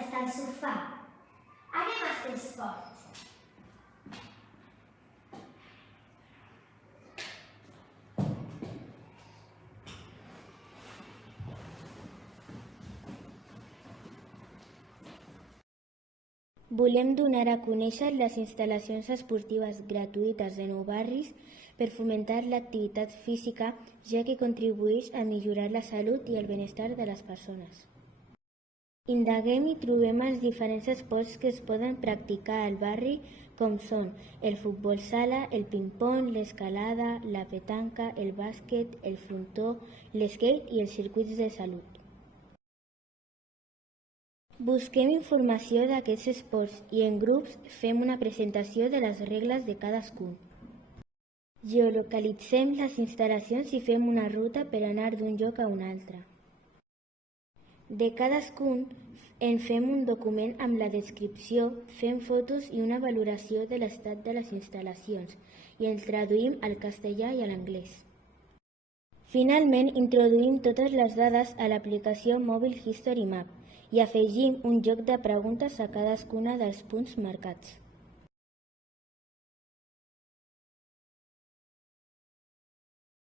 estar al sofà. Anem a fer esport. Volem donar a conèixer les instal·lacions esportives gratuïtes de Nou Barris per fomentar l'activitat física, ja que contribueix a millorar la salut i el benestar de les persones. Indaguem i trobem els diferents esports que es poden practicar al barri, com són el futbol sala, el ping-pong, l'escalada, la petanca, el bàsquet, el frontó, l'skate i els circuits de salut. Busquem informació d'aquests esports i en grups fem una presentació de les regles de cadascun. Geolocalitzem les instal·lacions i fem una ruta per anar d'un lloc a un altre. De cadascun en fem un document amb la descripció, fem fotos i una valoració de l'estat de les instal·lacions i el traduïm al castellà i a l'anglès. Finalment, introduïm totes les dades a l'aplicació mòbil History Map i afegim un joc de preguntes a cadascuna dels punts marcats.